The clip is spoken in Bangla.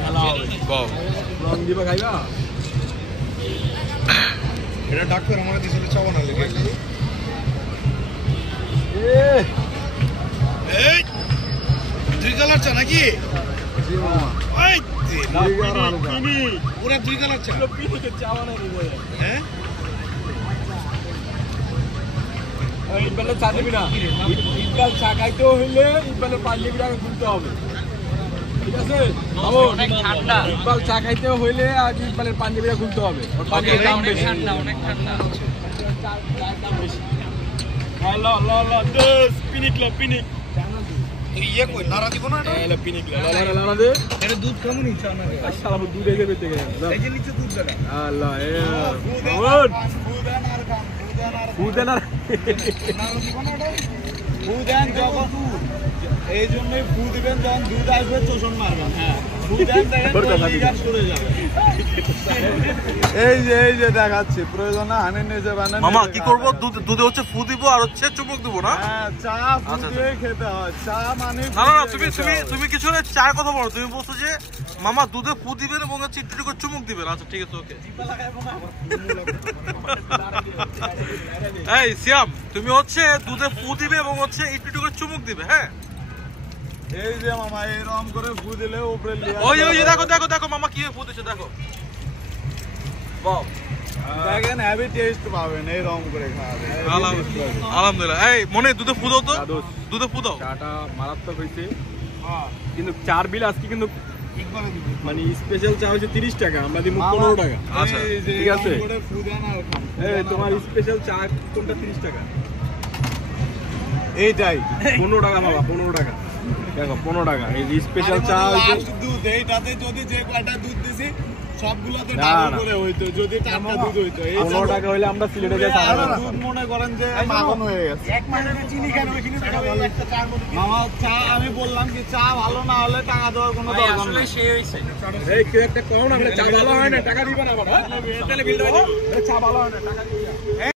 খেলা হবে। লং দিবা খাইবা? এটা ডাক্তার আমার দিছিল চাওয়া না লেগে। এই দুই কালার চা নাকি? জি মামা। ওই পিনি পুরো দুই কালার চা। পিনি কে চা বানাই দিবে। হ্যাঁ? ইকবালের চা দিবি না। ইকবাল চা খাইতেও হইলে ইকবালের পানি বিরাগে খুলতে হবে। ঠিক আছে? অনেক ঠান্ডা। ইকবাল চা খাইতেও হইলে আজ ইকবালের পানি বিরাগে খুলতে হবে। ওর পানির দাম বেশি। ঠান্ডা, অনেক ঠান্ডা। ল ল ল দোস পিনিক ল পিনিক। তুই ইয়ে কই নারা দিব না এটা? এলা পিনিক ল ল দে। এটা দুধ কেমন নিচে না রে? শালা দুধ এসে বেঁচে গেছে। এই যে নিচে দুধ দাও। আল্লাহ এ বুদান আর কাম বুদেন আর বুদান যখন এই জন্যই ফু দিবেন যখন দুধ আসবে চোষণ মারবেন। হ্যাঁ বুদান দেখেন লিগার সরে যাবে। এই যে দেখাচ্ছি প্রয়োজনে আনে নিজে বানান। মামা কি করব? দুধে হচ্ছে ফু দিব আর হচ্ছে চুমুক দিব না? হ্যাঁ চা ফুটিয়ে খেতে হয়। চা মানে না না তুমি কিছু না, চায়ের কথা বলো। তুমি বলছো যে মামা দুধে ফু দিবেন এবং হচ্ছে একটু করে চুমুক দিবেন। আচ্ছা ঠিক আছে, ওকে। এই সিয়াম, তুমি হচ্ছে দুধে ফু দিবে এবং হচ্ছে একটু করে চুমুক দিবে। হ্যাঁ এই যে মামা এরকম করে ফু দিলে উপরে ওই দেখো মামা কি ফু দিচ্ছে দেখো। দেখেন হেভি টেস্ট পাবেন এইরকম করে খাবে। আলহামদুলিল্লাহ। এই মনে দুধে ফু দাও তো, দুধে ফু দাও। চাটা মারাত্মক হয়েছে কিন্তু চার বিল আজকে কিন্তু মানে স্পেশাল চা হচ্ছে 30 টাকা, আমরা দিব 15 টাকা। আচ্ছা ঠিক আছে। এই তোমার স্পেশাল চা কোনটা 30 টাকা? এইটাই 15 টাকা বাবা, 15 টাকা। দেখো 15 টাকা এই স্পেশাল চা হচ্ছে দুধ। এইটাতে যদি যে কয়টা দুধ দিছি সবগুলাতে ডাবল করে হইতো যদি টাটকা দুধ হইতো। এই 15 টাকা হইলে আমরা সিলেটে যাই চা খাবো। দুধ মনে করেন যে মাখন হয়ে গেছে। এক মাসের চিনি কেন ওইখানে দেখা একটা চার মতো মামা চা আমি বললাম কি চা ভালো না হলে টাকা দেওয়ার কোনো দরকার নেই। আসলে সেই হইছে। এই কেউ একটা কম না, চা ভালো হয় না টাকা দিবেন আবার। হ্যাঁ তাহলে বিল দাও। চা ভালো হয় না টাকা দিবেন।